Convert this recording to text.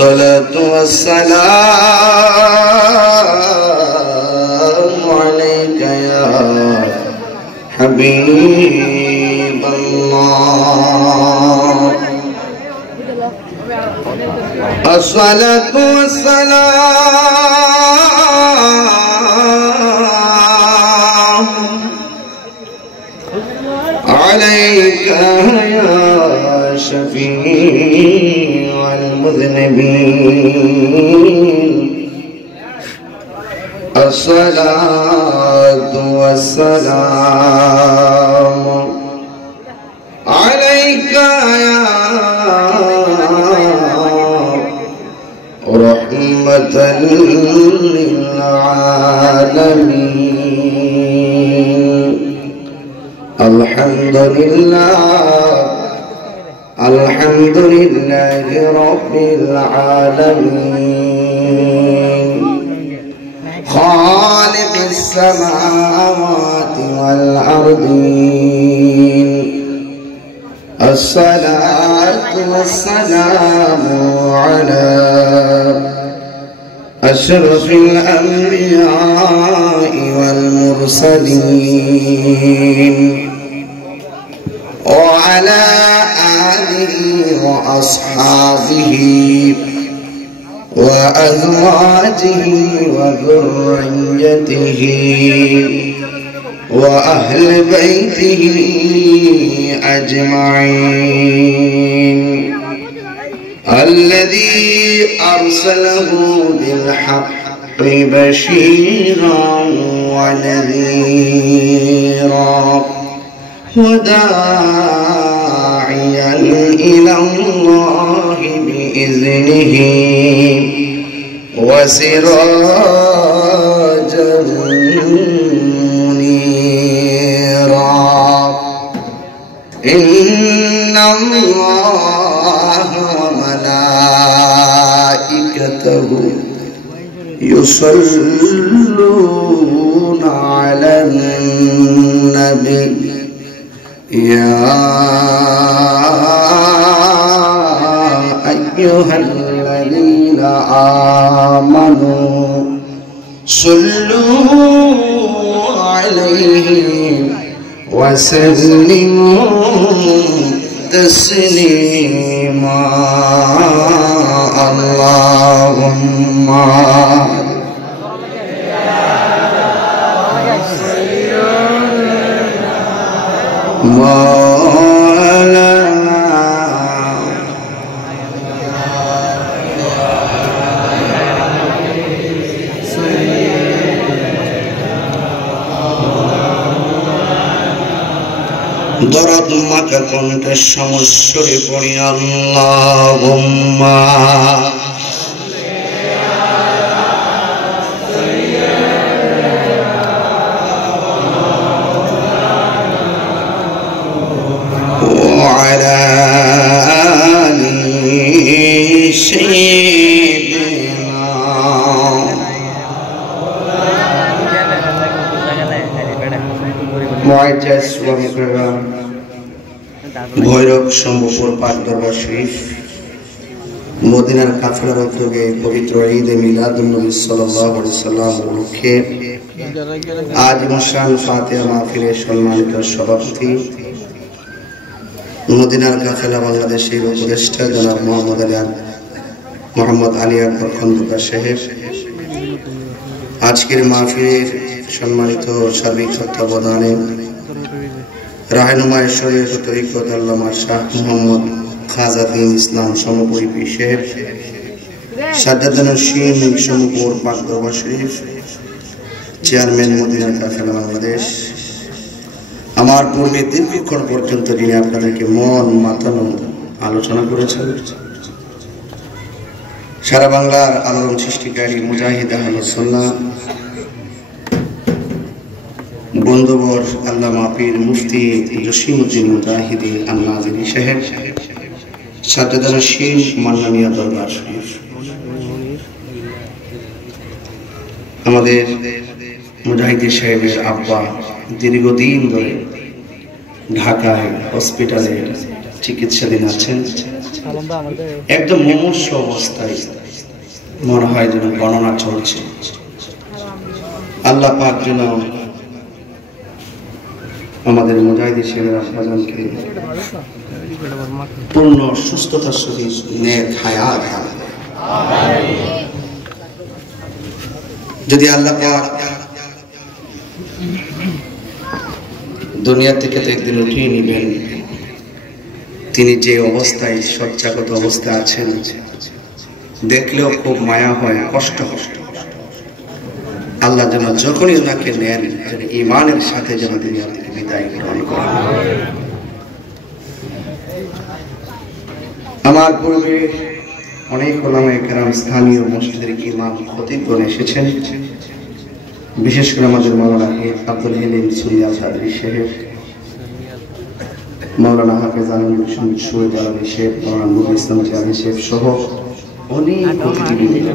الصلاة والسلام عليك يا حبيب الله الصلاة والسلام عليك يا شفيع المذنبين الصلاة والسلام عليك يا رحمة للعالمين الحمد لله رب العالمين خالق السماوات والأرضين الصلاة والسلام على أشرف الأنبياء والمرسلين وعلى آله وأصحابه وأزواجه وذريته وأهل بيته أجمعين الذي أرسله بالحق بشيرا ونذيرا وداعيا إلى الله بإذنه وسراجا منيرا إن الله وملائكته يصلون على النبي يا أيها الذين آمنوا صلوا عليه وسلموا تسليما اللهم দরদ মাখা কণ্ঠে সমস্বরে পড়ি আল্লাহুম্মা وعلى آل سيدنا معجز ومكرم ভৈরব শম্ভুপুর পাক দরবার শরীফ মদিনার কাফেলার উদ্যোগে পবিত্র ঈদে মিলাদুন নবী সাল্লাল্লাহু আলাইহি সাল্লাম উপলক্ষে আজ মুশান ফাতিহা মাহফিলের সম্মানিত সভাপতি মদিনার কাফেলা বাংলাদেশের উপদেষ্টা জনাব মোহাম্মদ আলী আকবর খন্দকার সাহেব, আজকের মাহফিলের সম্মানিত সার্বিক তত্ত্বাবধানে রাহনুমায়ে শরীয়ত তরিকত আল্লামা শাহ মোহাম্মদ খাজা দ্বীন ইসলাম সমপরি পীর সাহেব, সাজ্জাদুন নসীম সমপুর পাক দরবার শরীফ, চেয়ারম্যান মদিনা কাফেলা বাংলাদেশ, আমার পূর্বে দীর্ঘক্ষণ পর্যন্ত যিনি আপনাদেরকে মন মাতানো আলোচনা করেছেন, সারা বাংলার আলোড়ন সৃষ্টিকারী মুজাহিদ আহলে সুন্নাহ বন্ধুবর আল্লামা পীর মুফতি জসিমউদ্দিন মুজাহিদি আন-নাজিরি সাহেব, সাজ্জাদুন নসীম মান্নানিয়া দরবার শরীফ, আমাদের মুজাহিদি সাহেবের আব্বা দীর্ঘদিন ধরে ঢাকায় হসপিটালে চিকিৎসাধীন আছেন, একদম মুমূর্ষ অবস্থায় মনে হয় যেন গণনা চলছে। আল্লাহ পাক যেন আমাদের মুজাহিদি ছেলেরা সাজানকে পূর্ণ সুস্থতার সহিত নেক হায়াত দান করেন। যদি আল্লাহ পাক দুনিয়া থেকে তো একদিন উঠিয়ে নিবেন, তিনি যে অবস্থায় শয্যাগত অবস্থায় আছেন দেখলেও খুব মায়া হয়, কষ্ট কষ্ট। আল্লাহ যেন যখনই ওনাকে নেন যেন ঈমানের সাথে যেন দুনিয়া থেকে বিদায় গ্রহণ করেন। আমার পূর্বে অনেক ওলামায়ে কেরাম স্থানীয় মসজিদের ইমাম খতিবগণ এসেছেন, বিশেষ করে আমাদের মাওলানা আব্দুল হালিম সুরিয়া চাঁদী সাহেব, মাওলানা হাফেজ আলম শহীদ আলমী সাহেব, মাওলানা নুরুল ইসলাম চাঁদী সাহেব সহ অনেক অতিথিবৃন্দ